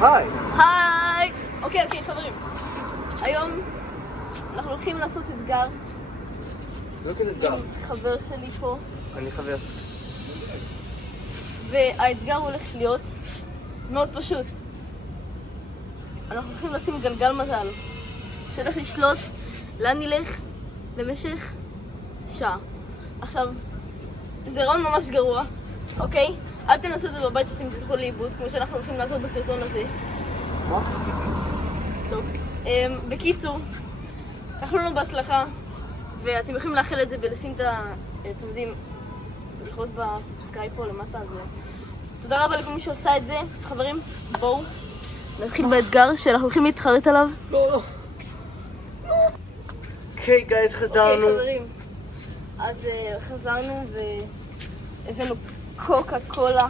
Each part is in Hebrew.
היי! היי! אוקיי, חברים. היום אנחנו הולכים לעשות אתגר. לא כזה אתגר. חבר שלי פה. אני חבר. והאתגר הולך להיות מאוד פשוט. אנחנו הולכים לשים גלגל מזל שהולך לשלוט לאן נלך במשך שעה. עכשיו, זה רעיון ממש גרוע, אוקיי? אל תנסו את זה בבית שאתם תלכו לאיבוד, כמו שאנחנו הולכים לעשות בסרטון הזה. מה? טוב. בקיצור, תאכלו לנו בהצלחה, ואתם יכולים לאחל את זה ולשים את אתם יודעים, ללחוץ בסובסקרייב פה למטה. תודה רבה לכל מי שעושה את זה. חברים, בואו נתחיל באתגר שאנחנו הולכים להתחרט עליו. לא. אוקיי, גייז, חזרנו. אוקיי, חברים. אז חזרנו והבאנו קוקה קולה.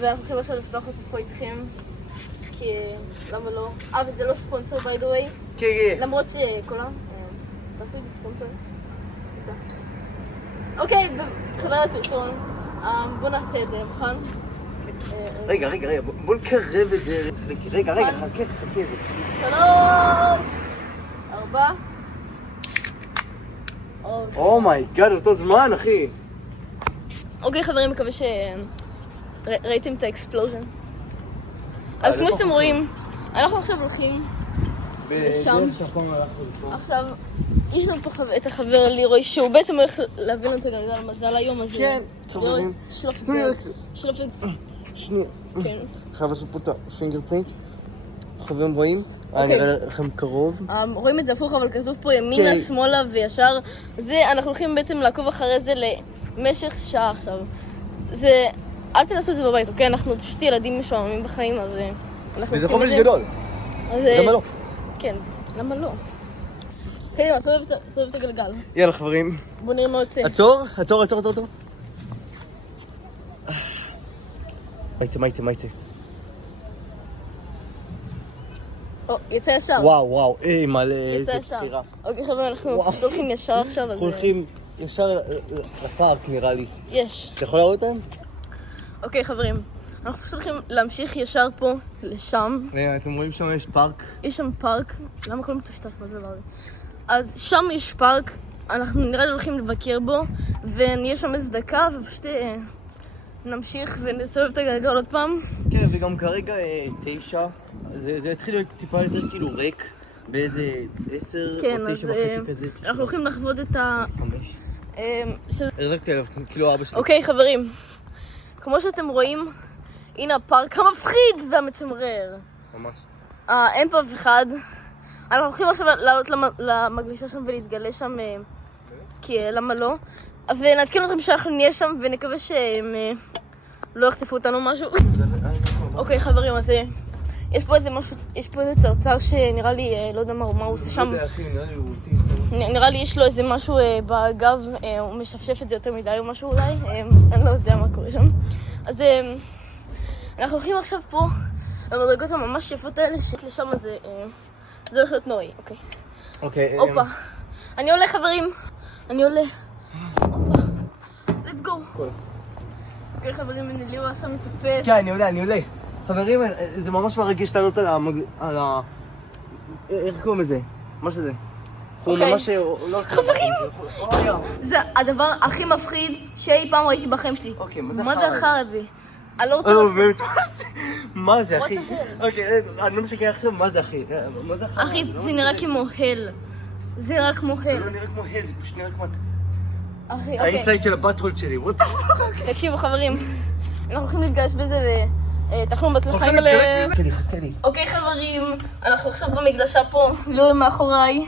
ואנחנו הולכים עכשיו לפתוח אותה פה איתכם. כי למה לא? וזה לא ספונסר by the way. כן. למרות שקולה, תעשו את זה ספונסר. אוקיי, חבר לסרטון. בואו נעשה את זה, מוכן? רגע, בוא נקרב את זה. רגע, חכה את זה. 3, 4. אומייגאד, אותו זמן, אחי. אוקיי, חברים, מקווה שראיתם את האקספלוז'ן. אז כמו שאתם רואים, אנחנו עכשיו הולכים לשם. עכשיו, יש לנו פה את החבר לירוי, שהוא בעצם הולך להביא לנו את הגלגל מזל היום, אז כן, חברים. שלוף את זה. שנייה. כן. חייב לעשות פה את הפינגר פרינט. חברים רואים? אני אראה לכם קרוב. רואים את זה הפוך, אבל כתוב פה ימינה, שמאלה וישר. אנחנו הולכים בעצם לעקוב אחרי זה למשך שעה עכשיו. אל תנסו את זה בבית, אוקיי? אנחנו פשוט ילדים משועממים בחיים, אז אנחנו וזה עושים את חופש זה. גדול. למה לא? כן, למה לא? קדימה, סובב את הגלגל. יאללה, חברים. בוא נראה מה יוצא. עצור. מה יצא? יצא ישר. וואו, מלא, יצא איזה ישר. בחירה. אוקיי, חברים, אנחנו הולכים ישר עכשיו, אז... אנחנו הולכים ישר לפארק, נראה לי. יש. אתה יכול להראות אותם? אוקיי, חברים. אנחנו פשוט הולכים להמשיך ישר פה, לשם. אתם רואים שם יש פארק? יש שם פארק. למה הכל מטושטש? מה זה דבר? אז שם יש פארק. אנחנו נראה לי הולכים לבקר בו, ונהיה שם איזה דקה, ופשוט נמשיך ונסובב את הגלגל עוד פעם. כן, וגם כרגע 9. זה התחיל להיות טיפה יותר כאילו ריק. באיזה 10 או 9 וחצי כזה. אנחנו הולכים לחוות את ה... 5. הרזקתי עליו, כאילו 4 שלי. אוקיי, חברים. כמו שאתם רואים, הנה הפארק המפחיד והמצמרר. ממש. אין פה אף אחד. אנחנו הולכים עכשיו לעלות למגלישה שם ולהתגלה שם, כי למה לא? אז נעדכן אתכם שאנחנו נהיה שם ונקווה שהם לא יחטפו אותנו משהו. אוקיי, חברים, אז יש פה איזה משהו, יש פה איזה צרצר שנראה לי, לא יודע מה הוא עושה שם. נראה לי יש לו איזה משהו בגב, הוא משפשף את זה יותר מדי או משהו אולי, אני לא יודע מה קורה שם. אז אנחנו הולכים עכשיו פה במדרגות הממש יפות האלה שלשם, אז זה הולך להיות נוראי, אוקיי. אוקיי. הופה. אני עולה, חברים. אני עולה. הופה. let's go. אוקיי, חברים, הנה ליאור עכשיו מטפס. כן, אני עולה. חברים, זה ממש מרגש לעלות על ה... איך קוראים לזה? מה שזה? הוא ממש... חברים! זה הדבר הכי מפחיד שאי פעם ראיתי בחיים שלי. אוקיי, מה זה אחר הזה? אני לא רוצה... באמת, מה זה, אחי? אוקיי, אני לא משקר עכשיו, מה זה, אחי? אחי, זה נראה כמו הל. זה נראה כמו הל. זה לא נראה כמו הל, זה פשוט נראה כמו... אחי, אוקיי. האינסייד של הבטרול שלי, what the fuck? תקשיבו, חברים. אנחנו הולכים להתגייס בזה ותאכלו בהצלחיים על... חכה לי. אוקיי, חברים. אנחנו עכשיו במגלשה פה, לא מאחוריי.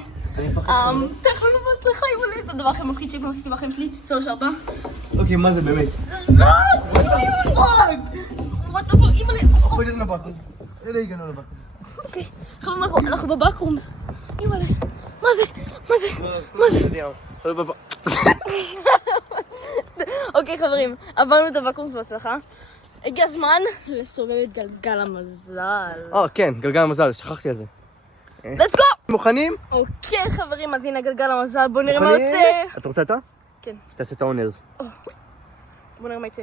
תאכלו בהצלחיים על זה הדבר הכי מפחיד שכמו עשיתי בחיים שלי. 3, 4. אוקיי, מה זה באמת? what the fuck, אימא'לה. בואי נראה לבקרומס. אלה הגענו לבקרומס. אוקיי, חברים, אנחנו בבקרומס. אימא'לה. מה זה? אוקיי, חברים, עברנו את הבקרומס בהצלחה. הגיע הזמן לסובב את גלגל המזל. כן, גלגל המזל, שכחתי על זה. let's go! מוכנים? אוקיי, חברים, אז הנה גלגל המזל, בואו נראה מה יוצא. אתה רוצה אתה? כן. תעשה את האונרס. בואו נראה מה יוצא.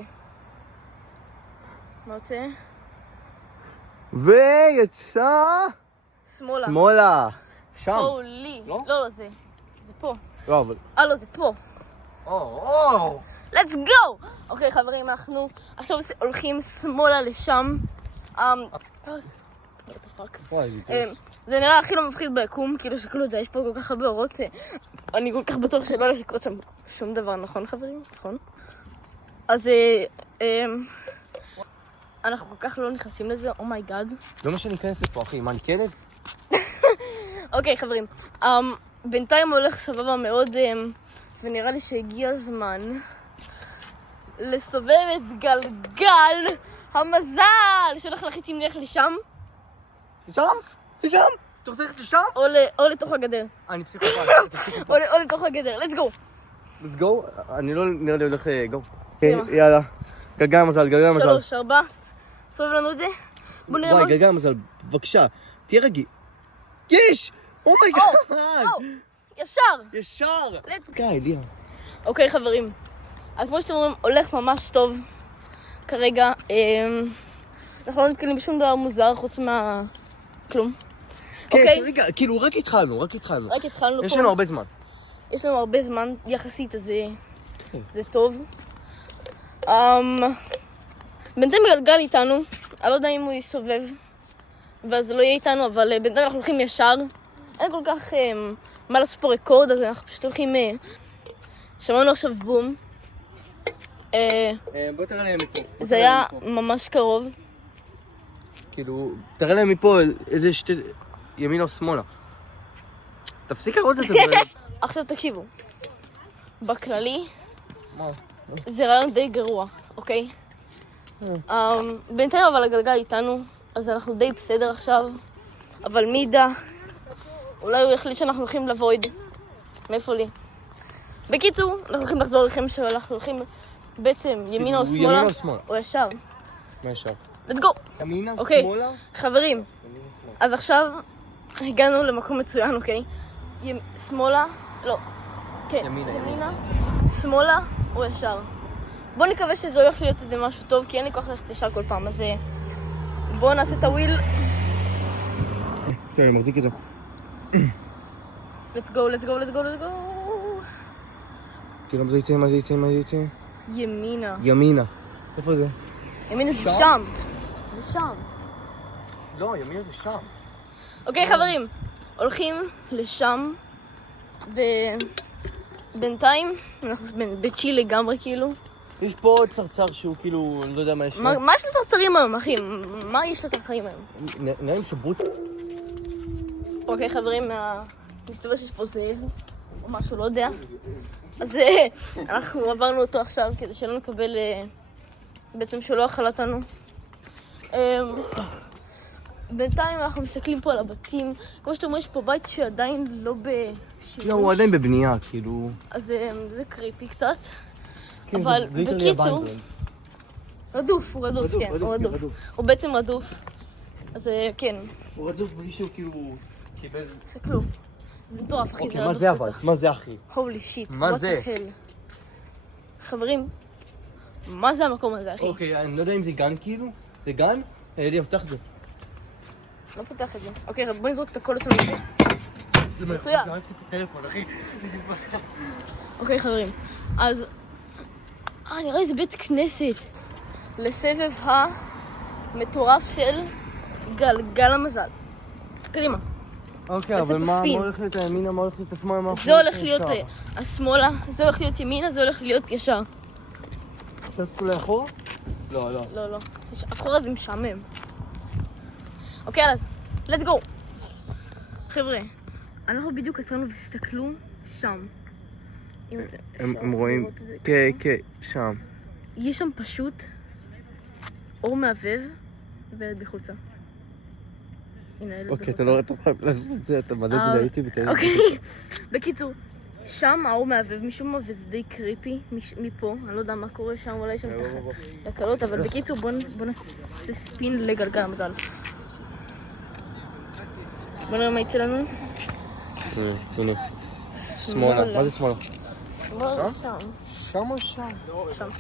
מה יוצא? ויצא... שמאלה. שמאלה. שם. הולי. לא? לא, זה פה. לא, אבל... לא, זה פה. let's go! אוקיי, חברים, אנחנו עכשיו הולכים שמאלה לשם. what the fuck? וואי, זה זה נראה הכי לא מפחיד ביקום, כאילו שכאילו יש פה כל כך הרבה אורות. אני כל כך בטוח שלא הולך לקרות שם שום דבר, נכון חברים? נכון? אז אנחנו כל כך לא נכנסים לזה, אומייגאד. לא מה שאני אכנס לפה, אחי, מה, אני כלב? אוקיי, חברים. בינתיים הולך סבבה מאוד, ונראה לי שהגיע הזמן לסובב את גלגל המזל שהולך להחליט אם נלך לשם לשם? לשם? אתה רוצה ללכת לשם? או לתוך הגדר. אני פסיכופת. או לתוך הגדר, let's go. let's go? אני לא נראה לי הולך go. אוקיי, יאללה. גלגל המזל, גלגל המזל. 3, 4. סובב לנו את זה. בוא נראה מה... וואי, גלגל המזל, בבקשה. תהיה רגיל. יש! אומייגאד! ישר. ישר! let's go. גיא, ליה. אוקיי, חברים. אז כמו שאתם אומרים, הולך ממש טוב. כרגע, אנחנו לא נתקלים בשום דבר מוזר חוץ מה... כלום. כן, רגע, כאילו, רק התחלנו. רק התחלנו פה. יש לנו הרבה זמן. יש לנו הרבה זמן יחסית, אז זה טוב. בינתיים גלגל איתנו, אני לא יודע אם הוא יסובב, ואז לא יהיה איתנו, אבל בינתיים אנחנו הולכים ישר. אין כל כך מה לעשות פה רקורד, אז אנחנו פשוט הולכים... שמענו עכשיו בום. בוא תראה להם מפה. זה היה ממש קרוב. כאילו, תראה להם מפה איזה שתי... ימינה או שמאלה. תפסיק לראות את זה. עכשיו תקשיבו. בכללי, מה? זה רעיון די גרוע, אוקיי? בינתיים אבל הגלגל איתנו, אז אנחנו די בסדר עכשיו. אבל מי ידע, אולי הוא יחליט שאנחנו הולכים לבויד. מאיפה לי? בקיצור, אנחנו הולכים לחזור לכם שאנחנו הולכים בעצם ימינה או שמאלה. או ישר. מה ישר? let's go! ימינה, אוקיי, שמאלה? חברים, אז עכשיו הגענו למקום מצוין, אוקיי? שמאלה, לא, כן, ימינה, שמאלה או ישר. בואו נקווה שזה הולך להיות איזה משהו טוב, כי אין לי כוח לעשות ישר כל פעם, אז בואו נעשה את הוויל. כן, אני מחזיק את זה. let's go. כאילו, מה זה יצא? ימינה. ימינה. איפה זה? ימינה זה שם. זה שם. לא, ימינה זה שם. אוקיי, חברים, הולכים לשם, ובינתיים אנחנו בצ'יל לגמרי, כאילו. יש פה עוד צרצר שהוא כאילו, אני לא יודע מה יש לו. מה יש לצרצרים היום, אחי? מה יש לצרצרים היום? נראה לי שברוט. אוקיי, חברים, מסתבר שיש פה זאב, או משהו, לא יודע. אז אנחנו עברנו אותו עכשיו, כדי שלא נקבל, בעצם שלא אכל אותנו. בינתיים אנחנו מסתכלים פה על הבתים. כמו שאתם רואים, יש פה בית שעדיין לא בשימוש. לא, הוא עדיין בבנייה, כאילו... אז זה קריפי קצת. כן, אבל בקיצור... רדוף, הוא רדוף, כן, הוא רדוף. הוא בעצם רדוף. אז כן. הוא רדוף בלי שהוא כאילו קיבל... זה כלום. זה מטורף, אחי. אוקיי, מה זה אבל? מה זה, אחי? הולי שיט, מה זה? חברים, מה זה המקום הזה, אחי? אוקיי, אני לא יודע אם זה גן כאילו. זה גן? אני אפתח את זה. לא פותח את זה. אוקיי, בוא נזרוק את הכל אצלנו. מצוין. זרקתי את הטלפון, אחי. אוקיי, חברים. אז... נראה לי זה בית כנסת. לסבב המטורף של גלגל המזל. קדימה. אוקיי, אבל מה הולך להיות הימינה, מה הולך להיות השמאלה? זה הולך להיות השמאלה, זה הולך להיות ימינה, זה הולך להיות ישר. רוצה לעשות כולה אחורה? לא. לא. אחורה זה משעמם. אוקיי, יאללה, let's go. חבר'ה, אנחנו בדיוק יצאנו והסתכלו שם. הם רואים, כן, שם. יש שם פשוט אור מהבהב וילד בחולצה. אוקיי, אתה לא חייב לעשות את זה, אתה מעלה את זה ליוטיוב ותהיה... אוקיי, בקיצור, שם האור מהבהב משום מה וזה די קריפי מפה, אני לא יודע מה קורה שם, אולי שם ככה תקלות, אבל בקיצור בוא נעשה ספין לגלגל המזל. בוא נראה מה יצא לנו. הנה, שמאלה, מה זה שמאלה? שמאלה שם. שם או שם?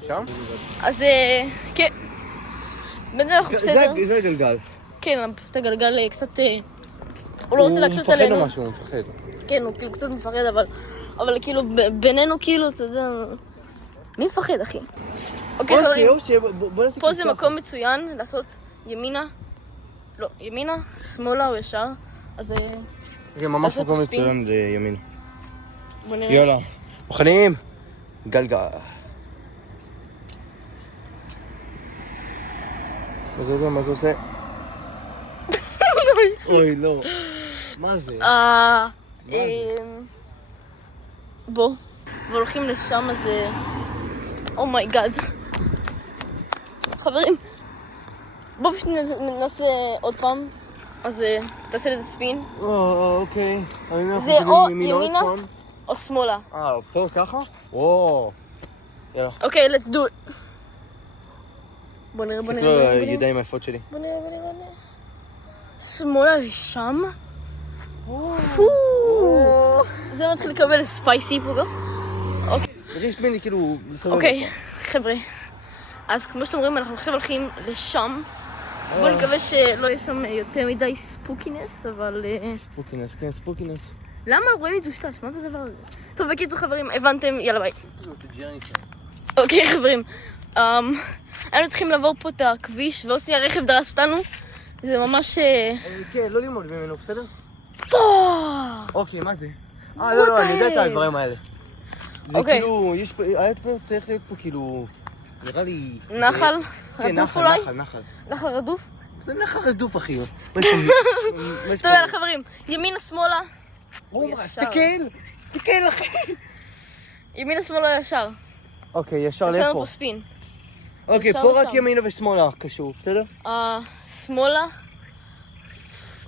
שם. אז כן, בינתיים אנחנו בסדר. זה גלגל. כן, פשוט הגלגל קצת... הוא לא רוצה להקשות עלינו. הוא מפחד או משהו, הוא מפחד. כן, הוא כאילו קצת מפחד, אבל כאילו בינינו כאילו, אתה יודע... מי מפחד, אחי? אוקיי, חברים. פה זה מקום מצוין לעשות ימינה. לא, ימינה, שמאלה או ישר. אז... כן, ממש מקום מצוין לימין. בוא נראה. יאללה. מוכנים? גלגל. מה זה עושה? אוי, לא. מה זה? בוא. והולכים לשם, אז... אומייגאד. חברים, בואו פשוט ננסה עוד פעם. אז תעשה לזה ספין. אוקיי. זה או ימינה או שמאלה. פה ככה? וואו. יאללה. אוקיי, let's do it. בוא נראה. תסתכלו על הידיים היפות שלי. בוא נראה. שמאלה לשם. זה מתחיל לקבל ספייסי פה, לא? יש בי כאילו... אוקיי, חבר'ה. אז כמו שאתם רואים, אנחנו עכשיו הולכים לשם. בואו נקווה שלא יהיה שם יותר מדי ספוקינס, אבל... ספוקינס, כן, ספוקינס. למה רואים לי דושטש? מה זה הדבר הזה? טוב, בקיצור חברים, הבנתם, יאללה ביי. אוקיי חברים, היינו צריכים לעבור פה את הכביש, ועוד שנייה הרכב דרס אותנו. זה ממש... כן, לא ללמוד ממנו, בסדר? פאק! אוקיי, מה זה? לא, אני יודע את הדברים האלה. זה אוקיי. כאילו, היה פה, צריך להיות פה כאילו... נראה לי... נחל? כן, רדוף אולי? נחל. נחל רדוף? זה נחל רדוף, אחי. טוב, יאללה חברים, ימינה שמאלה. תסתכל, אחי. ימינה שמאלה ישר. אוקיי, ישר יש לנו לאיפה? פה ספין. אוקיי, ישר פה רק לשם. ימינה ושמאלה קשור, בסדר? שמאלה.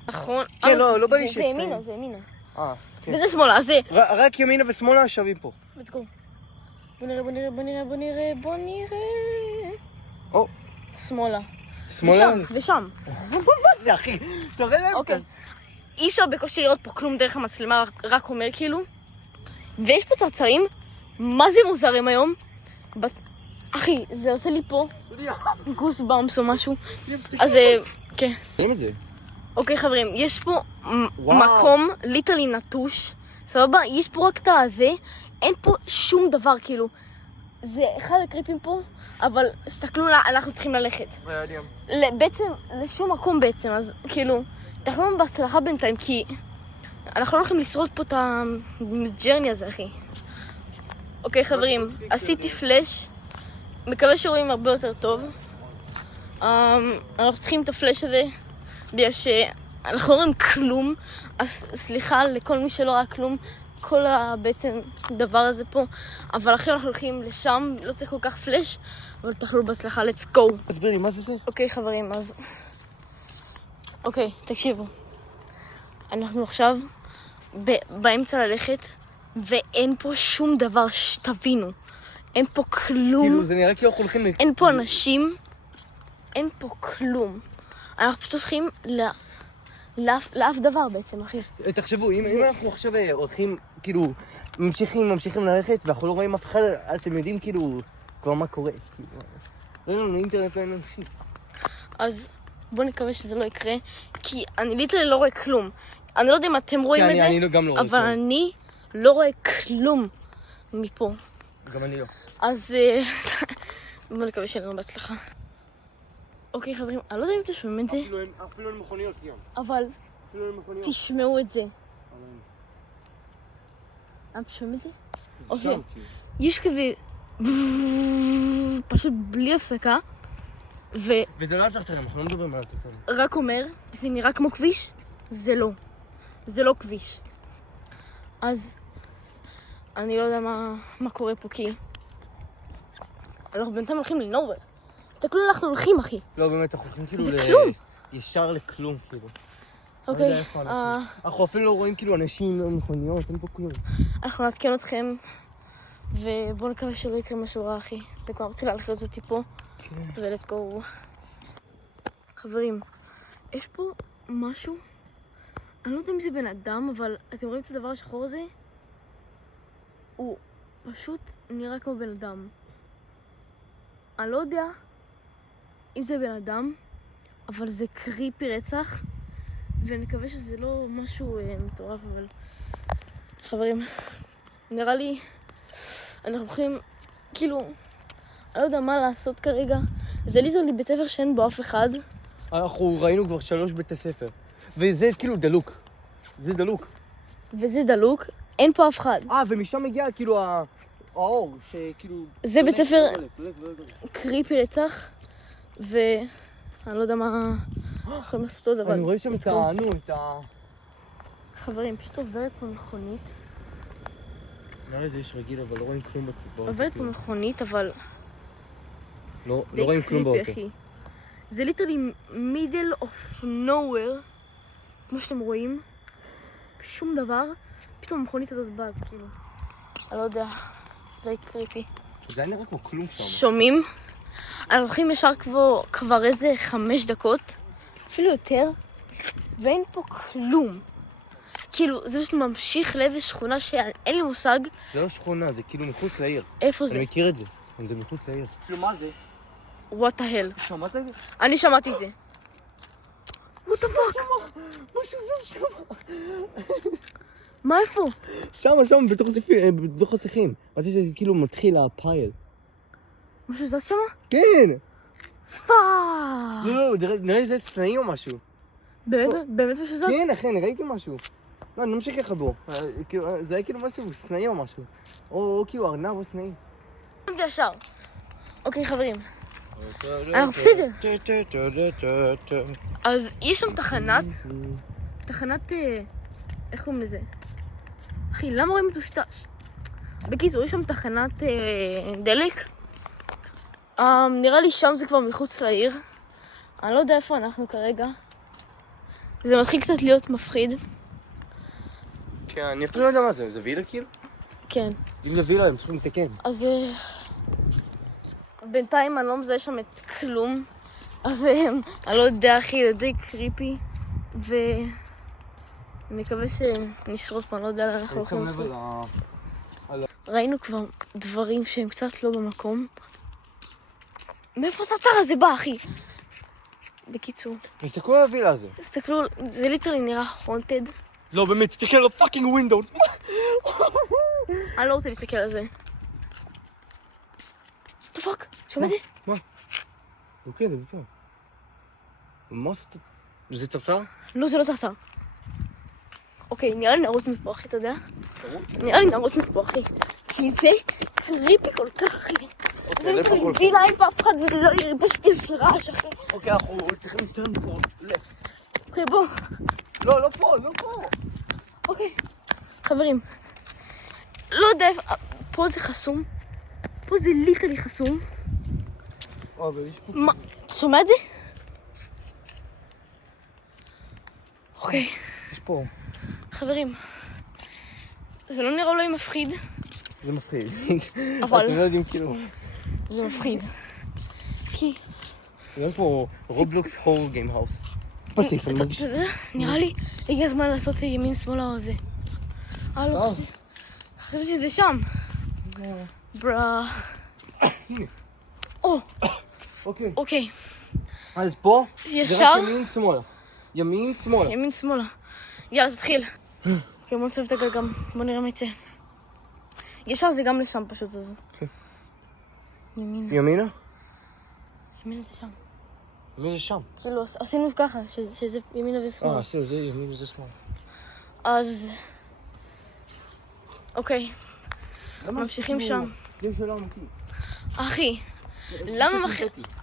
אחרון. כן, לא בא לי זה ימינה, זה ימינה. כן. וזה שמאלה, אז זה... רק ימינה ושמאלה שווים פה. let's go. בוא נראה. או. שמאלה. שמאלה? ושם. מה זה, אחי? תראה להם אוקיי. אי אפשר בקושי לראות פה כלום דרך המצלמה, רק אומר כאילו. ויש פה צרצרים, מה זה מוזרים היום? אחי, זה עושה לי פה גוס באמס או משהו. אז כן. רואים את זה? אוקיי חברים, יש פה מקום ליטרלי נטוש, סבבה? יש פה רק את הזה, אין פה שום דבר כאילו. זה אחד הקריפים פה, אבל תסתכלו לאן אנחנו צריכים ללכת. בעצם, לשום מקום בעצם, אז כאילו, תחלום בהצלחה בינתיים, כי אנחנו לא הולכים לשרוד פה את הג'רני הזה, אחי. אוקיי חברים, עשיתי פלאש, מקווה שרואים הרבה יותר טוב. אנחנו צריכים את הפלאש הזה, בגלל שאנחנו לא רואים כלום, אז סליחה לכל מי שלא ראה כלום, כל בעצם דבר הזה פה, אבל אחרי אנחנו הולכים לשם, לא צריך כל כך פלאש, אבל תאכלו בהצלחה, let's go. תסביר לי, מה זה? אוקיי חברים, אז... אוקיי, תקשיבו. אנחנו עכשיו באמצע ללכת, ואין פה שום דבר שתבינו. אין פה כלום. כאילו, זה נראה כאילו אנחנו הולכים... אין פה אנשים, אין פה כלום. אנחנו פשוט הולכים לאף דבר בעצם, אחי. תחשבו, אם אנחנו עכשיו הולכים, כאילו, ממשיכים ללכת, ואנחנו לא רואים אף אחד, אתם יודעים כאילו כבר מה קורה. לא לנו אינטרנט, לא לנו שיט. אז בואו נקווה שזה לא יקרה, כי אני ליטרלי לא רואה כלום. אני לא יודע אם אתם רואים את זה, אבל אני לא רואה כלום מפה. גם אני לא. אז בואו נקווה שיהיה לנו בהצלחה. אוקיי חברים, אני לא יודע אם אתם שומעים את זה, אפילו אין מכוניות, אבל תשמעו את זה. אתם שומעים את זה? אוקיי. יש כזה פשוט בלי הפסקה, וזה לא הצרצרים, אנחנו לא מדברים על הצרצרים. רק אומר, זה נראה כמו כביש? זה לא. זה לא כביש. אז אני לא יודע מה קורה פה, כי אנחנו בינתיים הולכים לנובר. תסתכלו, אנחנו הולכים, אחי. לא, באמת, אנחנו הולכים כאילו זה כלום. ישר לכלום, כאילו. אוקיי. אנחנו אפילו לא רואים כאילו אנשים, לא מכוניות, אין פה כלום. אנחנו נעדכן אתכם, ובואו נקווה שלא יקרה משהו רע, אחי. אתה כבר מתחילה לחיות אותי פה, ולlet's go. חברים, יש פה משהו, אני לא יודע אם זה בן אדם, אבל אתם רואים את הדבר השחור הזה? הוא פשוט נראה כמו בן אדם. אני לא יודע אם זה בן אדם, אבל זה קריפי רצח, ואני מקווה שזה לא משהו מטורף, אבל... חברים, נראה לי, אנחנו הולכים, כאילו, אני לא יודע מה לעשות כרגע. זה ליטרלי בית ספר שאין בו אף אחד. אנחנו ראינו כבר 3 בתי ספר. וזה כאילו דלוק. זה דלוק. וזה דלוק, אין פה אף אחד. ומשם מגיע כאילו האור, שכאילו... זה בית ספר קריפי רצח, ואני לא יודע מה יכולים לעשות עוד, אבל... אני רואה שם את חברים, פשוט עוברת פה מכונית. נראה זה יש רגיל, אבל לא רואים כלום באוטו. עוברת פה מכונית, אבל... לא רואים כלום באוטו. זה ליטרלי middle of nowhere, כמו שאתם רואים. שום דבר. פתאום המכונית הזאת באת, כאילו. אני לא יודע. זה די קריפי. זה היה נראה כמו כלום שם. שומעים? אנחנו הולכים ישר כבר איזה 5 דקות, אפילו יותר, ואין פה כלום. כאילו, זה פשוט ממשיך לאיזה שכונה שאין לי מושג. זה לא שכונה, זה כאילו מחוץ לעיר. איפה זה? אני מכיר את זה. זה מחוץ לעיר. כאילו, מה זה? What the hell? שמעת את זה? אני שמעתי את זה. What the fuck? משהו זה שם. מה איפה? שם, בתוך השיחים. רציתי שזה כאילו מתחיל הפייל. משהו זז שמה? כן! פאק! לא, נראה לי זה סנאי או משהו. באמת משהו זז? כן, אכן, ראיתי משהו. לא, אני לא משקר לך בו. זה היה כאילו משהו סנאי או משהו. או כאילו ארנב או סנאי. שמתי ישר. אוקיי, חברים. אנחנו בסדר. אז יש שם תחנת, איך קוראים לזה? אחי, למה רואים מטושטש? בקיצור, יש שם תחנת דלק. נראה לי שם זה כבר מחוץ לעיר. אני לא יודע איפה אנחנו כרגע. זה מתחיל קצת להיות מפחיד. כן, אני אפילו לא יודע מה זה. זה וילה כאילו? כן. אם זה וילה, הם צריכים לתקן. אז בינתיים אני לא מזהה שם את כלום. אז אני לא יודע, אחי, זה די קריפי. ואני מקווה שנשרוד פה, אני לא יודע לאן אנחנו הולכים. ראינו כבר דברים שהם קצת לא במקום. מאיפה הצצר הזה בא, אחי? בקיצור. תסתכלו על הווילה הזה. תסתכלו, זה ליטרלי נראה חונטד. לא, באמת, תסתכל על פאקינג ווינדוס. אני לא רוצה להסתכל על זה. מה פאק? שומע את זה? מה? אוקיי, זה בפעם. מה עשית? זה צרצר? לא, זה לא צרצר. אוקיי, נראה לי נרוץ מפה, אחי, אתה יודע? נראה לי נרוץ מפה, אחי. כי זה קריפי כל כך, אחי. זה ליטרלי וילה, אין פה אף אחד, וזה לא פשוט יש רעש, אחי. אוקיי, אנחנו צריכים לצלם פה. אוקיי, בוא. לא פה. אוקיי. חברים. לא יודע איפה, פה זה חסום. פה זה ליטרלי חסום. אבל יש פה... מה? שומע את זה? אוקיי. יש פה... חברים. זה לא נראה אולי מפחיד. זה מפחיד. אבל... אתם לא יודעים כאילו... זה מפחיד. כי... יש פה רובלוקס הורר גיים האוס. פסיף, אני מרגיש... נראה לי, הגיע הזמן לעשות ימין שמאלה או זה. לא חשבתי שזה שם. ברה. אוקיי. אז פה? ישר? זה רק ימין שמאלה. ימין שמאלה. יאללה, תתחיל. בוא נצב את הגל גם. בוא נראה מה יצא. ישר זה גם לשם פשוט, אז... ימינה? ימינה זה שם. זה שם. כאילו, עשינו ככה, שזה ימינה ושמאלה. עשינו, זה ימין וזה שמאלה. אז... אוקיי. ממשיכים שם. זה שאלה אמיתית. אחי, למה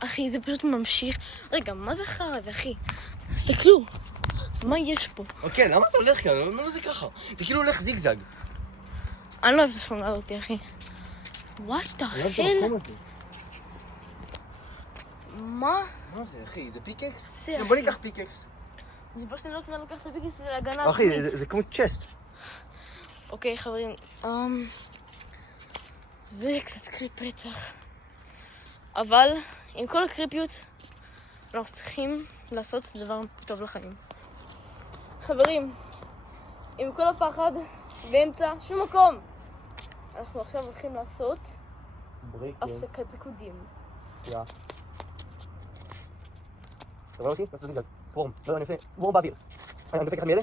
אחי, זה פשוט ממשיך. רגע, מה זה חרא זה, אחי? תסתכלו, מה יש פה? אוקיי, למה אתה הולך כאן? למה זה ככה? זה כאילו הולך זיגזג. אני לא אוהב את השכונה הזאת, אחי. What the hell? מה? מה זה, אחי? זה פיקקס? זה, בוא ניקח פיקקס. זה פשוט לא מה לקחת פיקקס להגנה אחי, עצמית. זה כמו צ'סט. אוקיי, חברים. זה קצת קריפ רצח. אבל עם כל הקריפיות, אנחנו צריכים לעשות דבר טוב לחיים. חברים, עם כל הפחד באמצע שום מקום, אנחנו עכשיו הולכים לעשות הפסקת עקודים. אתה רואה אותי? תעשה זיגזג. וורם. לא, אני עושה וורם באוויר. אני דופק אחד מאלה?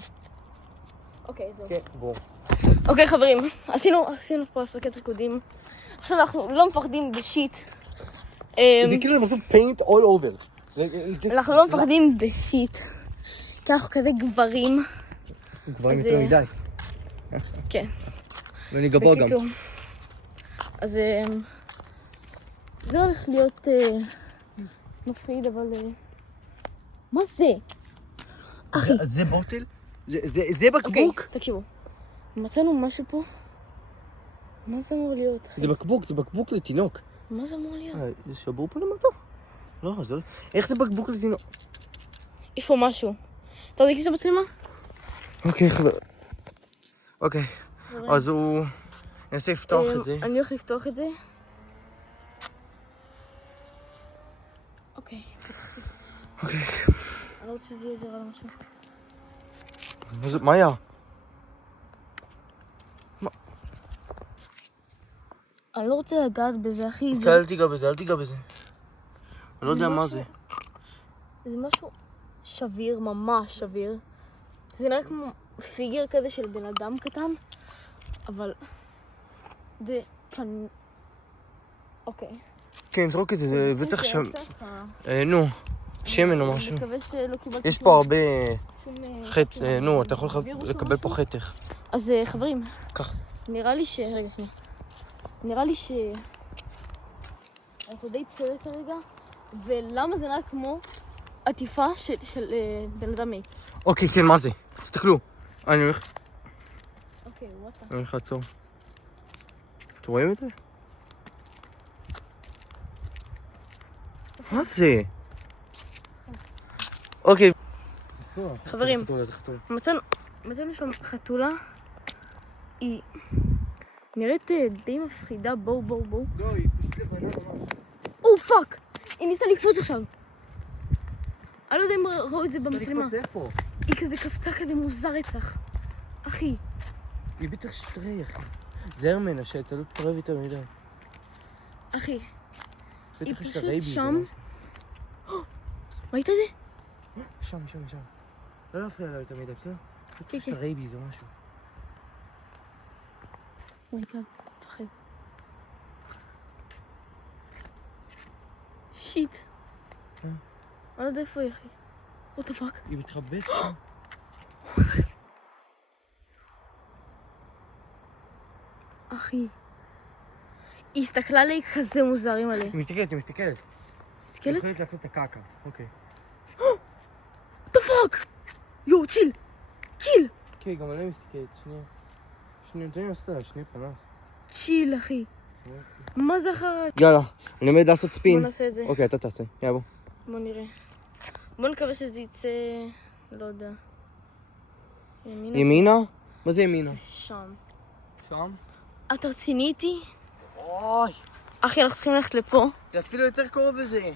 אוקיי, זהו. כן, וורם. אוקיי, חברים, עשינו פה הסקת ריקודים. עכשיו אנחנו לא מפחדים בשיט. זה כאילו הם עשו paint all over. אנחנו לא מפחדים בשיט. כי אנחנו כזה גברים. גברים יותר מדי. כן. ואני גבוה גם. בקיצור. אז זה הולך להיות מפחיד, אבל... מה זה? אחי. זה בוטל? זה בקבוק? תקשיבו. מצאנו משהו פה. מה זה אמור להיות? זה בקבוק לתינוק. מה זה אמור להיות? זה שבור פה למטה? לא, זה לא... איך זה בקבוק לתינוק? יש פה משהו. אתה יודע כי זה מצלמה? אוקיי, חבר. אוקיי. אז הוא... ננסה לפתוח את זה. אני הולך לפתוח את זה. אוקיי, פתחתי. אוקיי. אני לא רוצה שזה יהיה זרע למשהו. מה היה? אני לא רוצה לגעת בזה, אחי. אל תיגע בזה. אני לא יודע מה זה. זה משהו שביר, ממש שביר. זה נראה כמו פיגר כזה של בן אדם קטן, אבל זה אוקיי. כן, זרוק את זה, זה בטח שם... נו, שמן או משהו. יש פה הרבה חטא, נו, אתה יכול לקבל פה חתך. אז חברים, קח. נראה לי רגע, שנייה. נראה לי אנחנו די בסדר כרגע, ולמה זה נראה כמו עטיפה של בן אדם מת. אוקיי, כן, מה זה? תסתכלו. אני הולך... אוקיי, וואטה. אני הולך לעצור. אתם רואים את זה? מה זה? אוקיי. חברים, זה חתול. מצאנו שם חתולה. היא נראית די מפחידה. בואו. לא, היא פשוט לבנה ממש. או פאק! היא ניסה לקפוץ עכשיו. אני לא יודע אם ראו את זה במצלמה. היא כזה קפצה כזה מוזר רצח. אחי. היא בטח שטרי, אחי. זהר ממנה שאתה לא תתקרב יותר מדי. אחי. היא בטח יש לה פשוט רייביז. שם. ראית את זה? שם. לא להפריע לה יותר מדי, בסדר? כן. יש לה רייביז או משהו. אומייגאד, תפחד. שיט. אני לא יודע איפה היא, אחי. what the fuck? היא מתחבאת שם. אחי. היא הסתכלה לי כזה מוזרים עליה. היא מסתכלת. מסתכלת? היא יכולת לעשות את הקקה, אוקיי. what the fuck? יו, צ'יל! כן, גם עליהם מסתכלת, שנייה, תן לי לעשות עליה, שנייה פנס. צ'יל, אחי. מה זה אחר? יאללה, אני עומד לעשות ספין. בוא נעשה את זה. אוקיי, אתה תעשה, יאללה בוא. בוא נראה. בוא נקווה שזה יצא... לא יודע. ימינה? מה זה ימינה? שם. שם? אתה רציני איתי? אוי. אחי, אנחנו צריכים ללכת לפה. זה אפילו יותר קרוב לזה.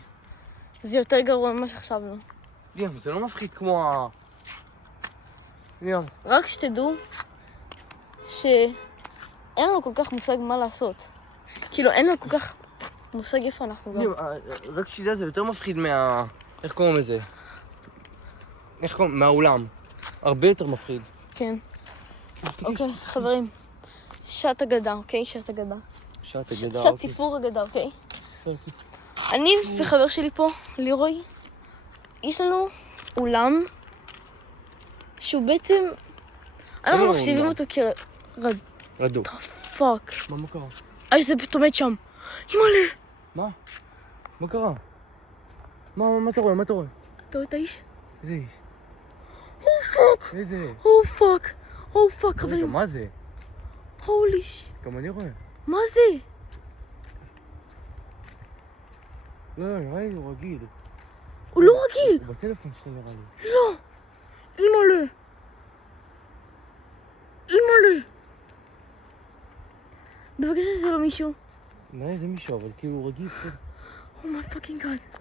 זה יותר גרוע ממה שחשבנו. ליאם, זה לא מפחיד כמו ה... ליאם. רק שתדעו שאין לנו כל כך מושג מה לעשות. כאילו, אין לנו כל כך מושג איפה אנחנו גם. ליאם, רק שתדע, זה יותר מפחיד מה... איך קוראים לזה? מהאולם. הרבה יותר מפחיד. כן. אוקיי, חברים. שעת אגדה, אוקיי? שעת אגדה. שעת אגדה, שעת סיפור אגדה, אוקיי? אני וחבר שלי פה, לירוי, יש לנו אולם שהוא בעצם... אנחנו מחשיבים אותו רדוק. פאק. מה קרה? זה פתאום עומד שם. ימלא. מה? מה קרה? מה אתה רואה? אתה רואה את האיש? איזה איש? איזה? פאק, חברים. מה זה? הולי ש... גם אני רואה. מה זה? לא, נראה לי הוא רגיל. הוא לא רגיל. הוא בטלפון שלי נראה לי. לא. אימא'לה. בבקשה שזה לא מישהו. נראה לי זה מישהו, אבל כאילו הוא רגיל. Oh my fucking god.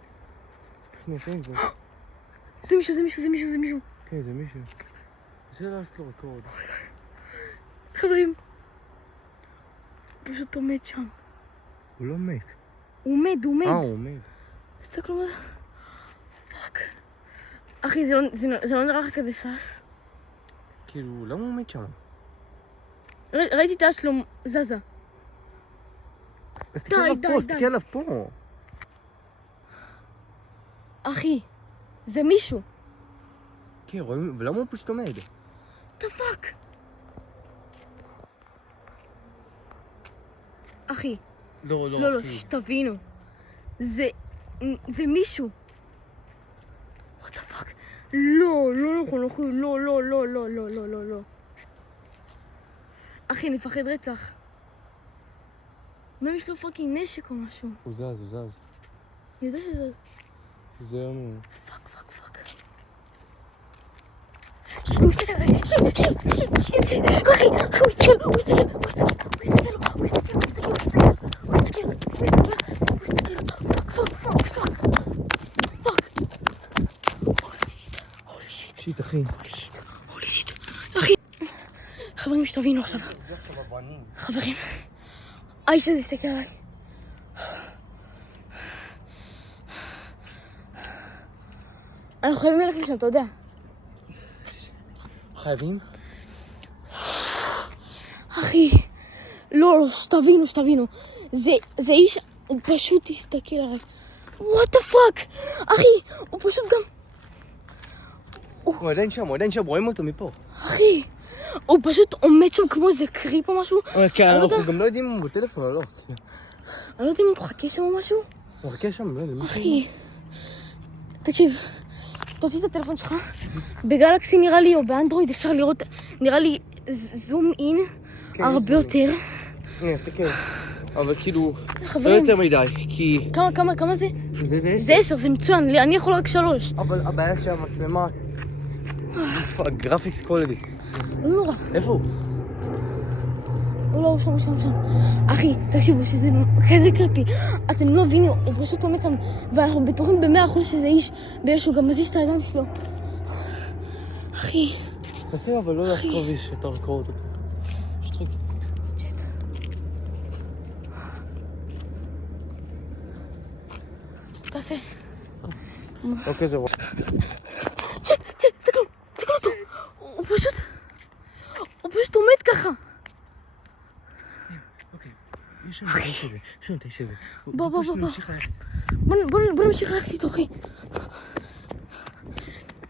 שנייה, תן לי. זה מישהו. כן, זה מישהו. זה לא לעשות לו רקורד. חברים. הוא פשוט עומד שם. הוא לא מת. הוא עומד. הוא עומד. תסתכלו מה זה. פאק. אחי, זה לא נראה לך כזה סס? כאילו, למה הוא עומד שם? ראיתי את האש שלו זזה. אז תסתכל עליו די, פה, די. תסתכל עליו פה. אחי, זה מישהו. כן, רואים, ולמה הוא פשוט עומד? דפק. אחי, לא, לא, שתבינו. זה מישהו. what the fuck? לא נכון, אחי, לא. אחי, נפחד רצח. מה אם יש לו פאקינג נשק או משהו? הוא זז. אני יודע שזה... זה לנו. פאק. הוא מסתכל עליי, שיט. אחי, הוא מסתכל. שיט, אחי. הולי שיט. אחי. חברים, שתבינו עכשיו. חברים. האיש הזה הסתכל עליי. אנחנו חייבים ללכת לשם, אתה יודע. חייבים? אחי, לא, שתבינו. זה איש, הוא פשוט הסתכל עליי. what the fuck? אחי, הוא פשוט גם... הוא עדיין שם, רואים אותו מפה. אחי, הוא פשוט עומד שם כמו איזה קריפ או משהו. כן, אנחנו גם לא יודעים אם הוא בטלפון או לא. אני לא יודעת אם הוא מחכה שם או משהו. הוא מחכה שם, לא יודע. אחי, תקשיב, תוציא את הטלפון שלך. בגלקסי נראה לי, או באנדרואיד, אפשר לראות, נראה לי זום אין הרבה יותר. הנה, תסתכל. אבל כאילו, לא חברים, יותר מדי, כי... כמה זה? זה זה 10, זה מצוין, אני יכול רק 3. אבל הבעיה שהמצלמה... הגרפיקס קולדי. לא נורא. איפה הוא? הוא לא, הוא שם. אחי, תקשיבו, שזה כזה קריפי. אתם לא מבינים, הוא פשוט עומד שם, ואנחנו בטוחים ב100% שזה איש, שהוא גם מזיז את הידיים שלו. אחי. נסה, אבל לא להסתובש את הרכרות. פשוט רגע. צ'ט. תעשה. אוקיי, זהו. צ'ט, תסתכלו אותו. הוא פשוט עומד ככה. אוקיי, יש שם את האיש הזה. בוא. בוא נמשיך ללכת איתו, אחי.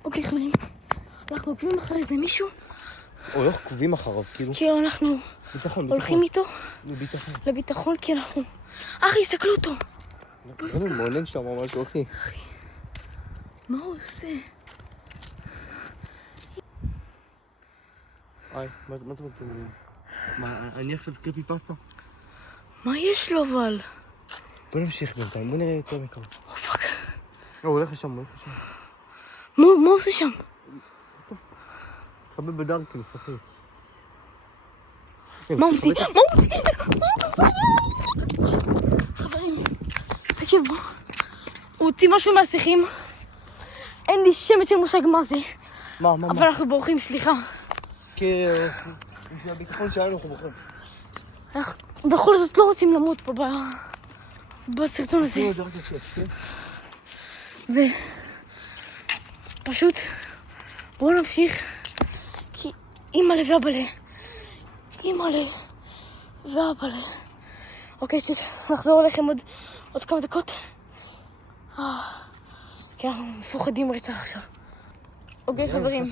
אוקיי, חברים. אנחנו עוקבים אחרי איזה מישהו. או איך עוקבים אחריו, כאילו? כאילו אנחנו הולכים איתו לביטחון, כי אנחנו... אחי, תסתכלו אותו. הוא מעונן שם או משהו, אחי. מה הוא עושה? היי, מה אתה רוצה ממני? מה, אני עכשיו קריפי פסטה? מה יש לו אבל? בוא נמשיך בינתיים, בוא נראה יותר מקרוב. פאק. הוא הולך לשם. מה הוא עושה שם? תחבא בדארקינס, אחי. מה הוא מוציא? חברים, תקשיבו. הוא הוציא משהו מהשיחים. אין לי שמץ של מושג מה זה. מה? אבל אנחנו בורחים, סליחה. כי... בשביל הביטחון שלנו אנחנו בוחרים. אנחנו בכל זאת לא רוצים למות פה בסרטון הזה. עשינו את זה רק לשף, כן? ופשוט בואו נמשיך. כי אימא'לה ואבא'לה. אוקיי, נחזור אליכם עוד כמה דקות. כי אנחנו מפוחדים רצח עכשיו. אוקיי, חברים,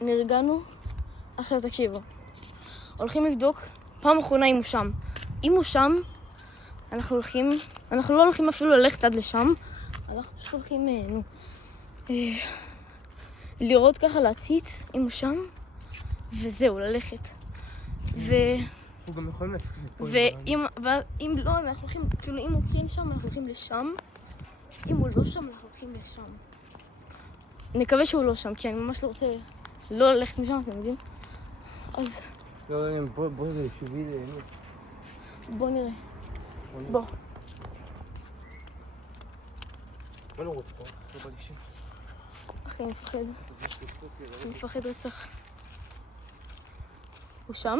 נרגענו. עכשיו תקשיבו. הולכים לבדוק פעם אחרונה אם הוא שם. אם הוא שם, אנחנו לא הולכים אפילו ללכת עד לשם. אנחנו פשוט הולכים, לראות ככה, להציץ אם הוא שם, וזהו, ללכת. הוא גם יכולים להציץ מפה. ואם לא, אנחנו הולכים, כאילו אם הוא כן שם, אנחנו הולכים לשם. אם הוא לא שם, אנחנו הולכים לשם. נקווה שהוא לא שם, כי אני ממש לא רוצה לא ללכת משם, אתם יודעים? אז... לא, בוא נראה, שובי ליהנות. בוא נראה. בוא. מה לא רוצה פה? לא בא לי שם. אחי, אני מפחד רצח. הוא שם?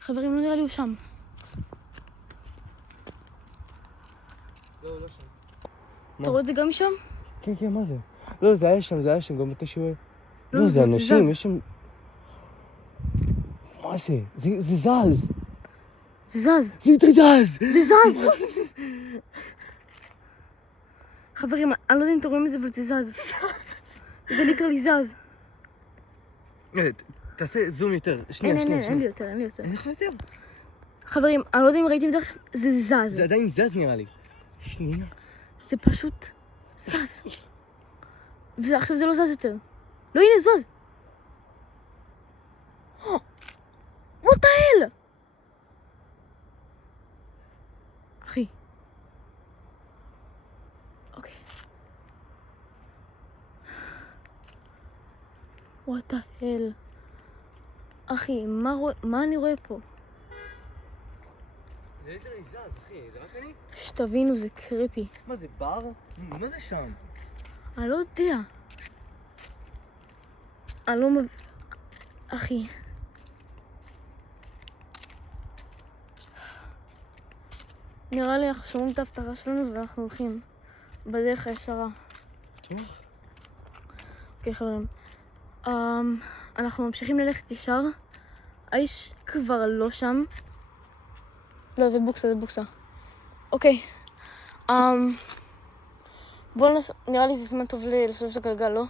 חברים, לא נראה לי הוא שם. לא שם. אתה רואה את זה גם משם? כן, כן, מה זה? לא, זה היה שם, גם אתה שואל. לא, זה זה אנשים, זז. יש שם... מה זה? זה זז! זה זז. זה זז! זה זז! חברים, אני לא יודע אם אתם רואים את זה, אבל זה זז. זה ליטרלי זז. תעשה זום יותר. שנייה. אין לי יותר. אין לך יותר? חברים, אני לא יודע אם ראיתם את זה עכשיו, זה זז. זה עדיין זז נראה לי. שנייה. זה פשוט זז. ועכשיו זה לא זז יותר. לא, הנה, זז. what the hell? אחי. אוקיי. what the hell? אחי, מה אני רואה פה? זה ליטרלי זז, אחי. זה רק אני? שתבינו, זה קריפי. מה זה, בר? מה זה שם? אני לא יודע. אני לא אחי. נראה לי אנחנו שומעים את ההבטחה שלנו ואנחנו הולכים בדרך הישרה. אוקיי, חברים. אנחנו ממשיכים ללכת ישר. האיש כבר לא שם. לא, זה בוקסה. אוקיי. בואו נראה לי זה זמן טוב לסובב את הגלגל, לא?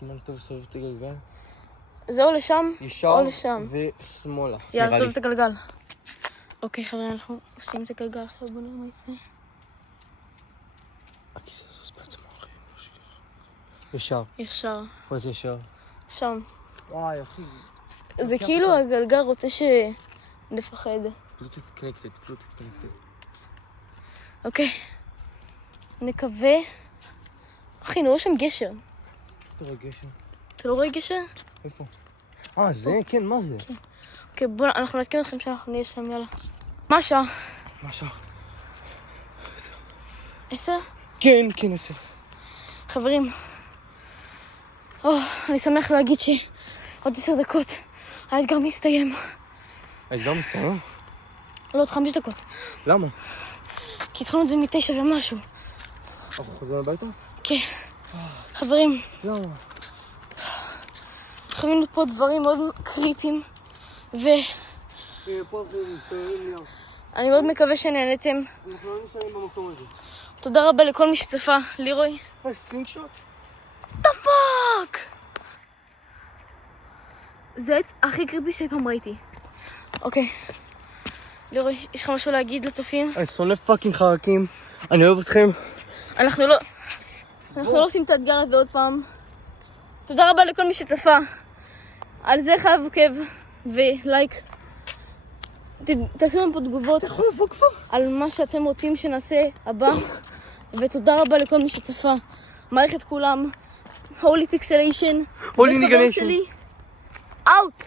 זמן טוב לסובב את הגלגל? זה או לשם או לשם. ישר ושמאלה. יאללה, סובב את הגלגל. אוקיי, חברים, אנחנו עושים את הגלגל עכשיו, בואו נראה מה יצא. הכיסא זוז בעצמו, אחי. ישר. ישר. פה זה ישר. שם. וואי, אחי. זה כאילו הגלגל רוצה שנפחד. בלוטות קונקטד. אוקיי. נקווה. אחי, אני רואה שם גשר. אתה רואה גשר? אתה לא רואה גשר? איפה? זה? כן, מה זה? אוקיי, בואו, אנחנו נתקן אתכם שאנחנו נהיה שם, יאללה. מה השעה? מה השעה? 10? כן, 10. חברים. אני שמח להגיד שעוד 10 דקות האתגר מסתיים. האתגר מסתיים? לא, עוד 5 דקות. למה? כי התחלנו את זה 9 ומשהו. אנחנו חוזרים הביתה? כן. חברים, למה? חווינו פה דברים מאוד קריפיים, ואני מאוד מקווה שנהנתם. אנחנו לא נשארים במקום הזה. תודה רבה לכל מי שצפה. לירוי. סלינגשוט? דפוק! זה הכי קריפי שאי פעם ראיתי. אוקיי. לירוי, יש לך משהו להגיד לצופים? אני שונא פאקינג חרקים. אני אוהב אתכם. אנחנו לא עושים את האתגר הזה עוד פעם. תודה רבה לכל מי שצפה. על זה חייב עוקב ולייק. תעשו לנו פה תגובות על מה שאתם רוצים שנעשה הבא. ותודה רבה לכל מי שצפה. מערכת כולם. הולי פיקסליישן. הולי ניגליישן. אאוט!